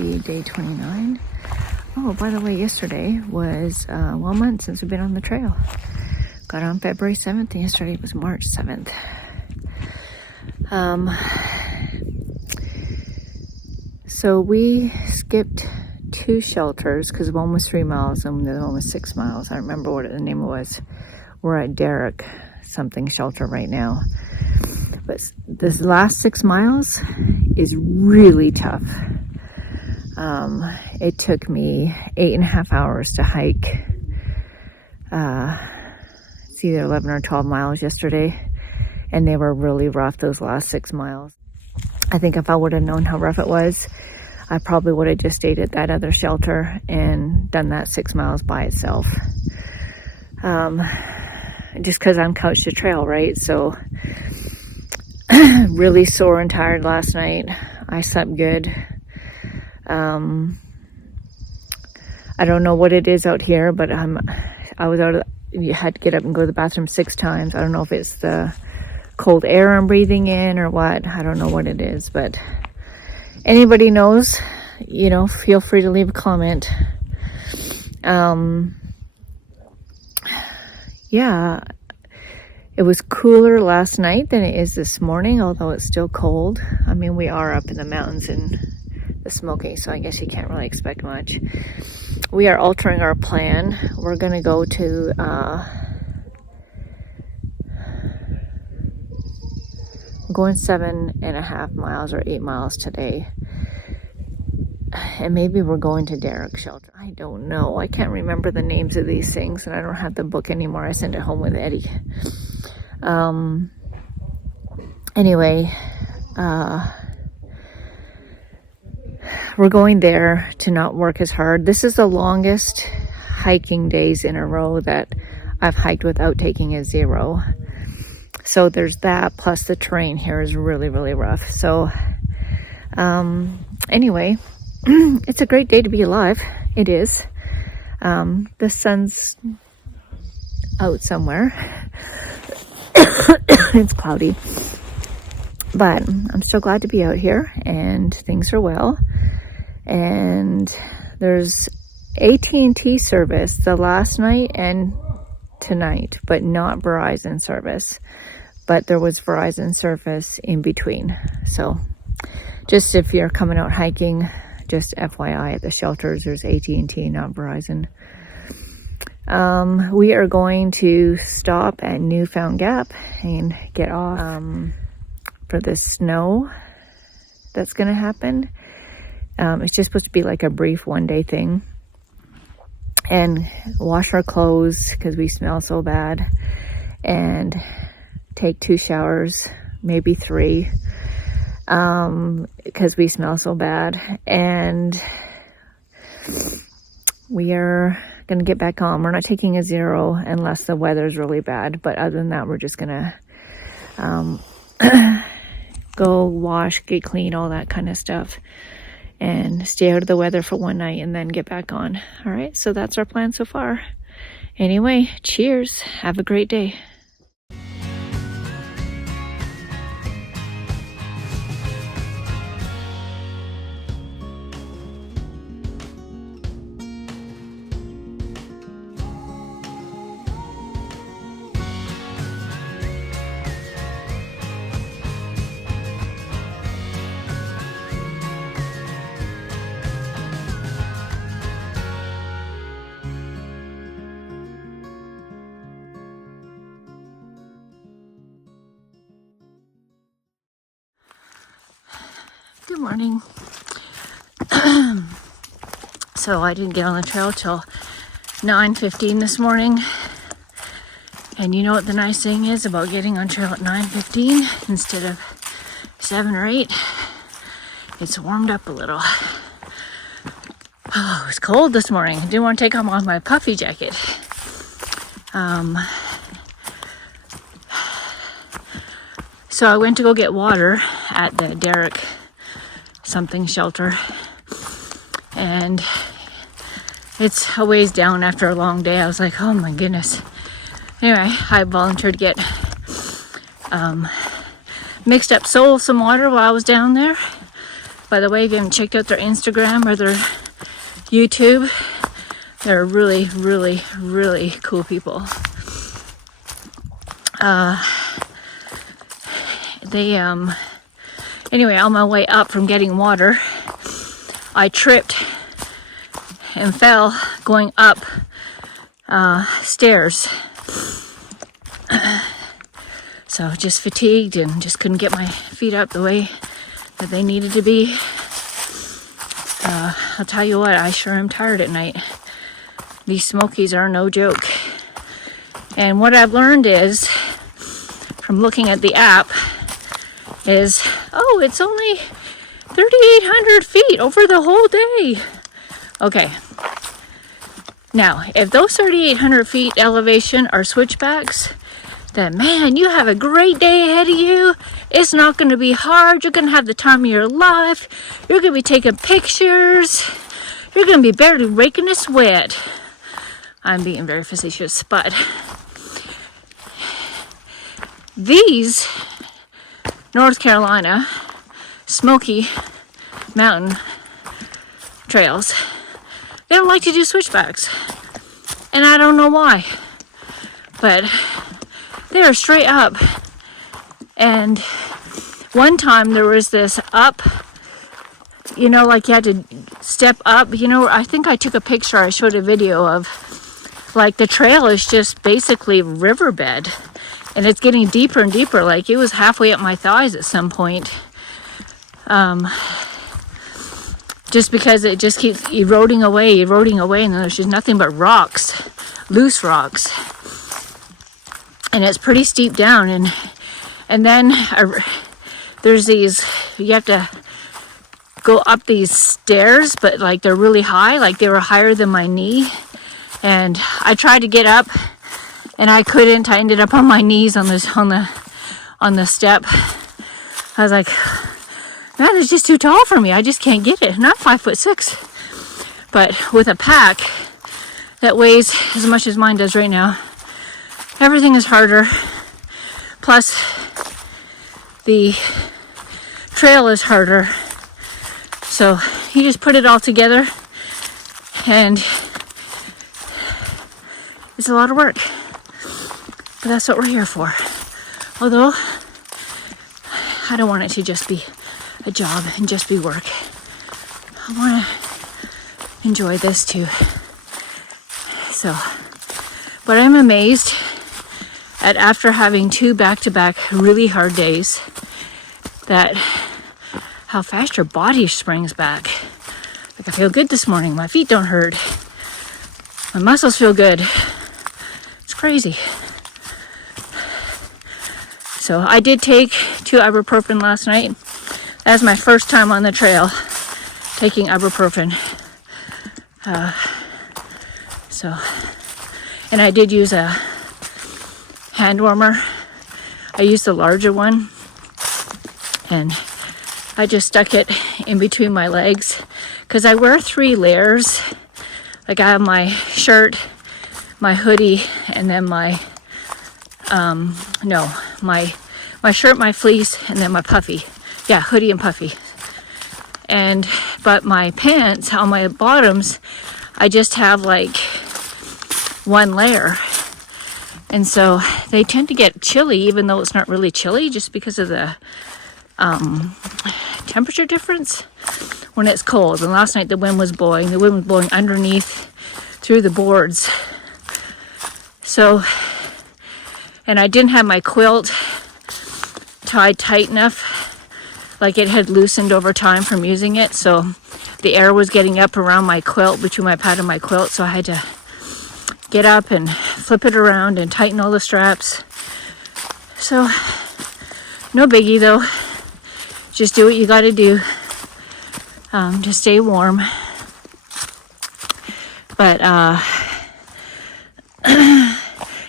be day 29. Oh, by the way, yesterday was 1 month since we've been on the trail. Got on February 7th, and yesterday was March 7th. So we skipped 2 shelters because one was 3 miles and the other one was 6 miles. I don't remember what the name was. We're at Derrick something shelter right now. But this last 6 miles is really tough. It took me 8.5 hours to hike. It's either 11 or 12 miles yesterday, and they were really rough, those last 6 miles. I think if I would have known how rough it was, I probably would have just stayed at that other shelter and done that 6 miles by itself. Just because I'm couch to trail, right? So really sore and tired last night. I slept good. I don't know what it is out here, but you had to get up and go to the bathroom 6 times. I don't know if it's the cold air I'm breathing in or what. I don't know what it is, but anybody knows, feel free to leave a comment. Yeah, it was cooler last night than it is this morning, although it's still cold. I mean, we are up in the mountains in the Smoky, so I guess you can't really expect much. We are altering our plan. We're going to go to going 7.5 miles or 8 miles today. And maybe we're going to Derrick Shelter. I don't know. I can't remember the names of these things, and I don't have the book anymore. I sent it home with Eddie. Anyway, we're going there to not work as hard. This is the longest hiking days in a row that I've hiked without taking a 0. So there's that, plus the terrain here is really, really rough. So, anyway, it's a great day to be alive. It is. The sun's out somewhere. It's cloudy. But I'm still glad to be out here, and things are well. And there's AT&T service the last night and tonight, but not Verizon service. But there was Verizon service in between. So just if you're coming out hiking, just FYI, at the shelters, there's AT&T, not Verizon. We are going to stop at Newfound Gap and get off for the snow that's going to happen. It's just supposed to be like a brief 1-day thing. And wash our clothes because we smell so bad. And take 2 showers, maybe 3. Because we smell so bad, and we are gonna get back on. We're not taking a 0 unless the weather's really bad, but other than that, we're just gonna go wash, get clean, all that kind of stuff, and stay out of the weather for 1 night and then get back on. All right, so that's our plan so far. Anyway, cheers, have a great day. Good morning. So I didn't get on the trail till 9:15 this morning. And you know what the nice thing is about getting on trail at 9:15 instead of 7 or 8? It's warmed up a little. Oh, it was cold this morning. I didn't want to take off my puffy jacket. So I went to go get water at the Derrick something shelter, and it's a ways down after a long day. I was like, oh my goodness. Anyway, I volunteered to get mixed up some water while I was down there, By the way, if you haven't checked out their Instagram or their YouTube, they're really, really, really cool people. Anyway, on my way up from getting water, I tripped and fell going up stairs. So just fatigued and just couldn't get my feet up the way that they needed to be. I'll tell you what, I sure am tired at night. These Smokies are no joke. And what I've learned is, from looking at the app, is, oh, it's only 3,800 feet over the whole day. Okay. Now, if those 3,800 feet elevation are switchbacks, then man, you have a great day ahead of you. It's not going to be hard. You're going to have the time of your life. You're going to be taking pictures. You're going to be barely raking a sweat. I'm being very facetious, but these North Carolina Smoky Mountain trails, they don't like to do switchbacks. And I don't know why. But they are straight up. And one time there was this up, you know, like you had to step up. You know, I think I took a picture, I showed a video of, like, the trail is just basically riverbed. And it's getting deeper and deeper. Like, it was halfway up my thighs at some point. Just because it just keeps eroding away, and then there's just nothing but rocks, loose rocks. And it's pretty steep down, and then there's these, you have to go up these stairs, but like they're really high, like they were higher than my knee. And I tried to get up, and I couldn't. I ended up on my knees on the step. I was like, man, it's just too tall for me. I just can't get it. And I'm 5'6", but with a pack that weighs as much as mine does right now, everything is harder. Plus, the trail is harder. So you just put it all together, and it's a lot of work. But that's what we're here for. Although, I don't want it to just be a job and just be work. I want to enjoy this too. So, but I'm amazed at, after having 2 back-to-back really hard days, that how fast your body springs back. Like, I feel good this morning. My feet don't hurt. My muscles feel good. It's crazy. So I did take 2 ibuprofen last night. That was my first time on the trail taking ibuprofen. And I did use a hand warmer. I used the larger one, and I just stuck it in between my legs, because I wear 3 layers. Like, I have my shirt, my hoodie, and then my shirt, my fleece, and then my puffy. Yeah, hoodie and puffy. But my pants on my bottoms, I just have like 1 layer. And so they tend to get chilly, even though it's not really chilly, just because of the temperature difference when it's cold. And last night the wind was blowing. The wind was blowing underneath through the boards. So, and I didn't have my quilt tied tight enough. Like, it had loosened over time from using it. So the air was getting up around my quilt, between my pad and my quilt. So I had to get up and flip it around and tighten all the straps. So, no biggie though. Just do what you gotta do to stay warm. But, yeah,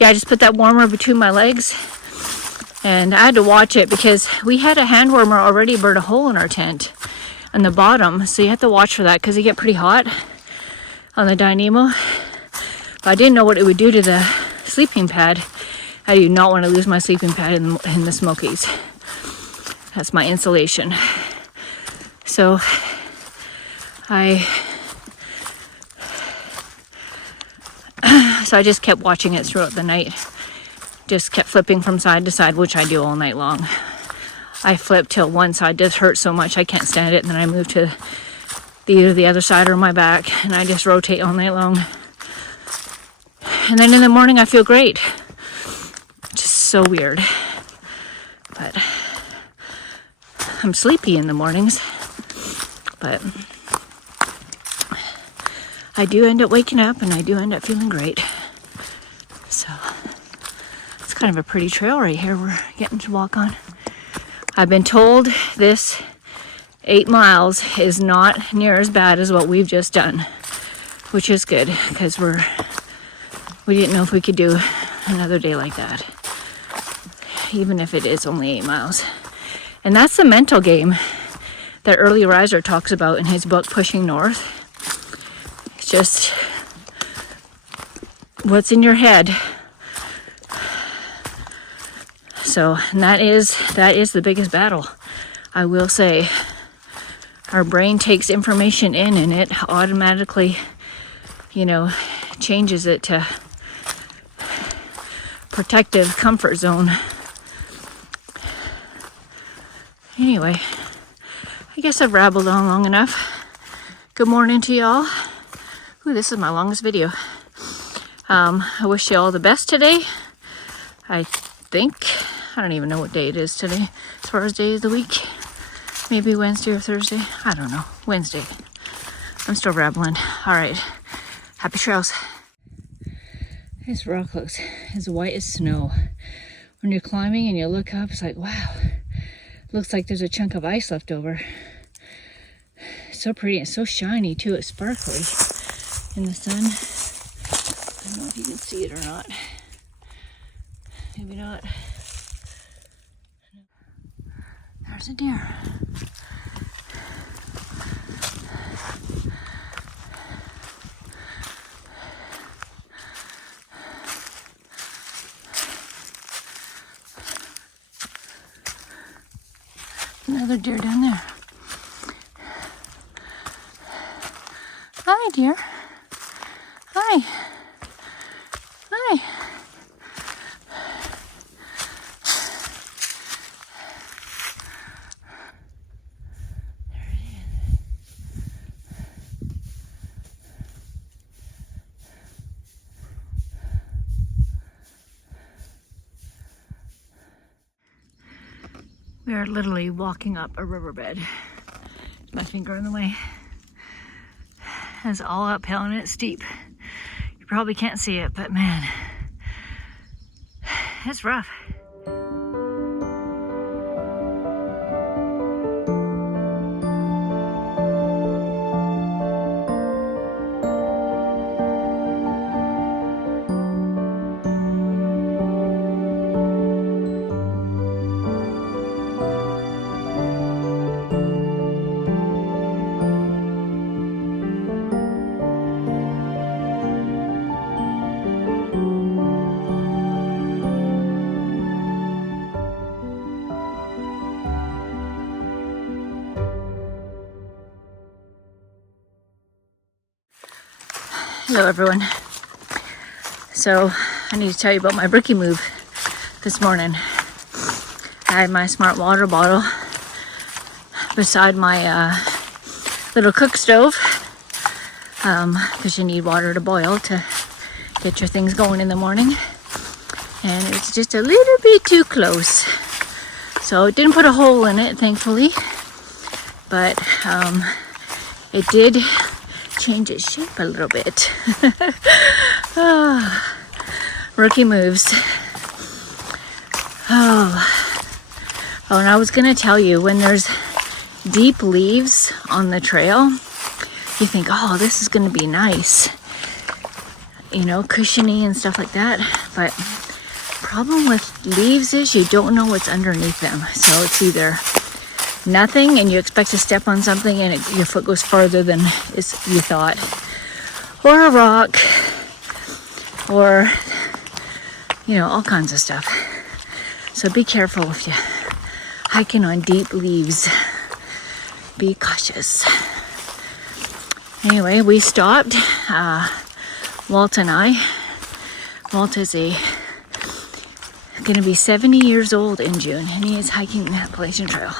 I just put that warmer between my legs. And I had to watch it because we had a hand warmer already burn a hole in our tent on the bottom. So you have to watch for that, because they get pretty hot on the Dynamo. But I didn't know what it would do to the sleeping pad. I do not want to lose my sleeping pad in the Smokies. That's my insulation. So I just kept watching it throughout the night. Just kept flipping from side to side, which I do all night long. I flip till one side just hurts so much I can't stand it, and then I move to either the other side or my back, and I just rotate all night long. And then in the morning I feel great. Just so weird. But I'm sleepy in the mornings. But I do end up waking up, and I do end up feeling great. So it's kind of a pretty trail right here we're getting to walk on. I've been told this 8 miles is not near as bad as what we've just done, which is good, because we didn't know if we could do another day like that, even if it is only 8 miles. And that's the mental game that Early Riser talks about in his book, Pushing North. It's just what's in your head. So, and that is the biggest battle, I will say. Our brain takes information in, and it automatically, changes it to protective comfort zone. Anyway, I guess I've rabbled on long enough. Good morning to y'all. Ooh, this is my longest video. I wish you all the best today. I don't even know what day it is today, as far as day of the week. Maybe Wednesday or Thursday. I don't know. Wednesday. I'm still rambling. All right. Happy trails. This rock looks as white as snow. When you're climbing and you look up, it's like, wow. Looks like there's a chunk of ice left over. It's so pretty. It's so shiny, too. It's sparkly in the sun. I don't know if you can see it or not. Maybe not. There's a deer. Another deer down there. Hi, deer. Hi. Hi. We are literally walking up a riverbed. My finger in the way. It's all uphill and it's steep. You probably can't see it, but man, it's rough. Hello everyone. So I need to tell you about my brickie move this morning. I had my smart water bottle beside my little cook stove because you need water to boil to get your things going in the morning, and it's just a little bit too close, so it didn't put a hole in it, thankfully, but it did change its shape a little bit. Rookie moves. And I was gonna tell you, when there's deep leaves on the trail, you think, oh, this is gonna be nice, cushiony and stuff like that. But problem with leaves is you don't know what's underneath them, so it's either nothing and you expect to step on something and your foot goes farther than you thought, or a rock, or all kinds of stuff. So be careful if you're hiking on deep leaves. be cautious. Anyway, we stopped. Walt and I. Walt is going to be 70 years old in June, and he is hiking the Appalachian Trail.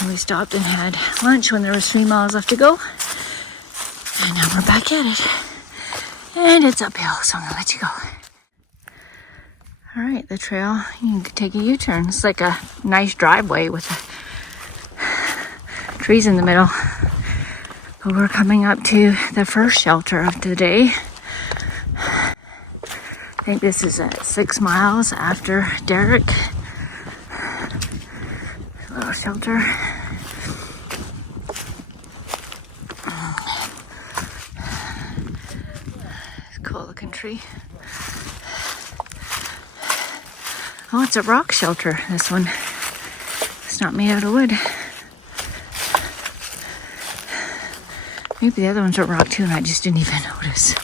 And we stopped and had lunch when there was 3 miles left to go. And now we're back at it. And it's uphill, so I'm gonna let you go. All right, the trail, you can take a U-turn. It's like a nice driveway with trees in the middle. But we're coming up to the first shelter of the day. I think this is at 6 miles after Derek. Little shelter. Cool looking tree. Oh, it's a rock shelter, this one. It's not made out of wood. Maybe the other ones are rock too and I just didn't even notice.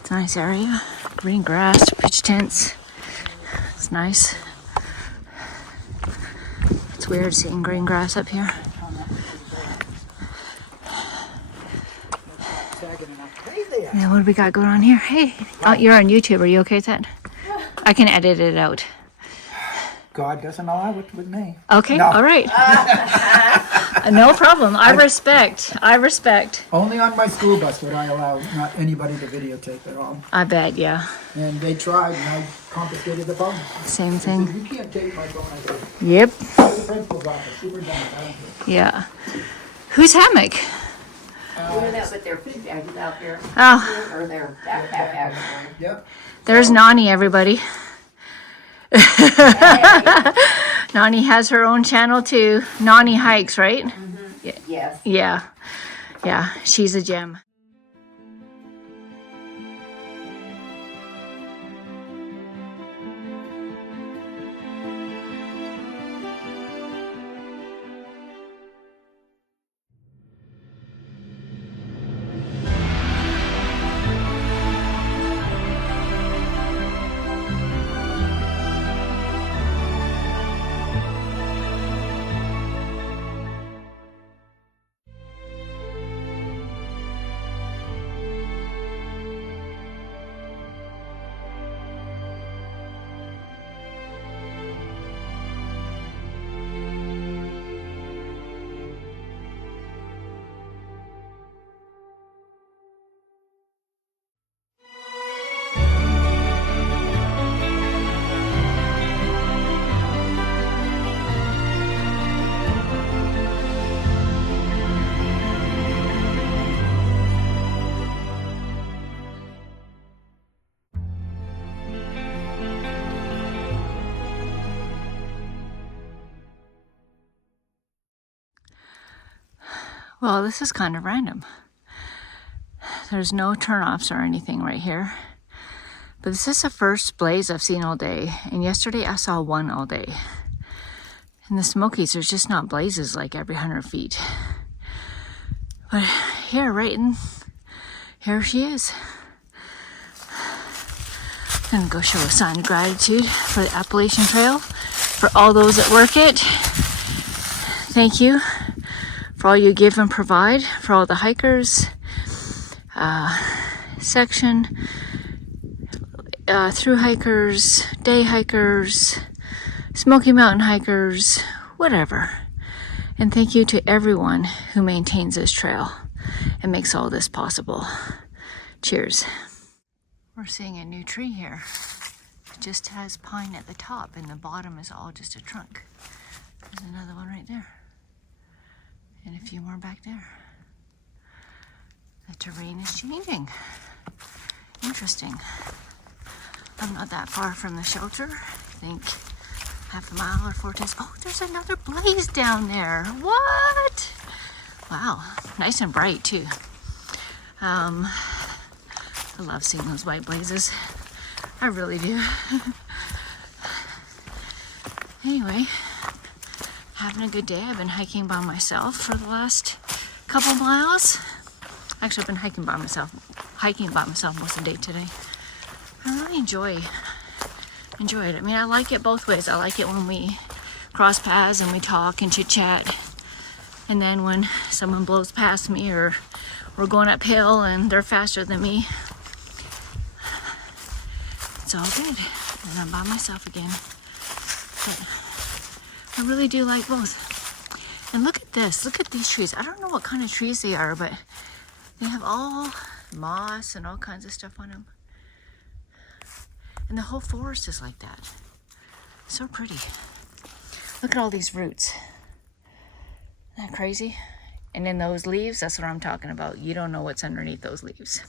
It's a nice area. Green grass, pitch tents. It's nice. It's weird seeing green grass up here. Yeah, what do we got going on here? Hey, oh, you're on YouTube. Are you okay with that? I can edit it out. God doesn't allow it with me. Okay, No. all right. No problem. I respect. Only on my school bus would I allow not anybody to videotape at all. I bet, yeah. And they tried, and I confiscated the phone. Same I thing. said, you can't take my phone. I said, Yep. go to the principal's office, superintendent, I don't care. Yeah. Who's Hammock? Doing that with their food bags out here, Oh, or their backpack bags. Yep. there's Nani, everybody. Nani has her own channel too. Nani Hikes, right? Yes. Yeah. Yeah, she's a gem. Well, this is kind of random. There's no turnoffs or anything right here. But this is the first blaze I've seen all day. And yesterday I saw one all day. In the Smokies, there's just not blazes like every 100 feet. But here, here she is. I'm gonna go show a sign of gratitude for the Appalachian Trail, for all those that work it. Thank you for all you give and provide, for all the hikers, section, through hikers, day hikers, Smoky Mountain hikers, whatever. And thank you to everyone who maintains this trail and makes all this possible. Cheers. We're seeing a new tree here. It just has pine at the top and the bottom is all just a trunk. There's another one right there. And a few more back there. The terrain is changing. Interesting. I'm not that far from the shelter. I think half a mile or 14. Oh, there's another blaze down there. What? Wow, nice and bright too. I love seeing those white blazes. I really do. Anyway, having a good day. I've been hiking by myself for the last couple miles. Actually, I've been hiking by myself most of the day today. I really enjoy it. I mean, I like it both ways. I like it when we cross paths and we talk and chit chat. And then when someone blows past me or we're going uphill and they're faster than me, it's all good. And I'm by myself again. But I really do like both. And look at this. Look at these trees. I don't know what kind of trees they are, but they have all moss and all kinds of stuff on them. And the whole forest is like that. So pretty. Look at all these roots. Isn't that crazy? And then those leaves, that's what I'm talking about. You don't know what's underneath those leaves.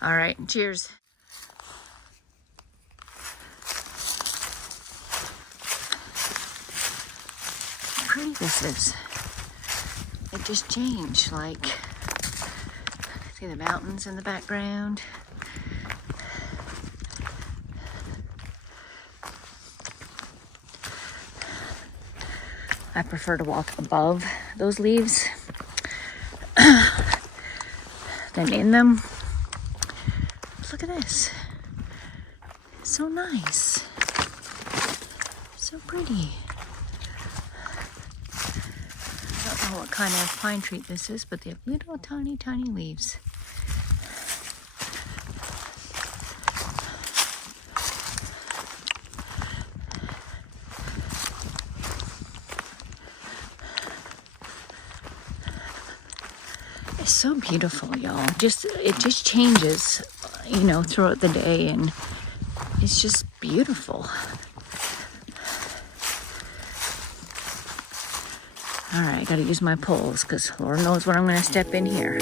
All right, cheers. How pretty this is. It just changed, like, see the mountains in the background. I prefer to walk above those leaves than in them. Look at this. So nice. So pretty. I don't know what kind of pine tree this is, but they have little tiny, tiny leaves. It's so beautiful, y'all. It just changes, you know, throughout the day, and it's just beautiful. All right, I gotta use my poles because Lord knows when I'm gonna step in here.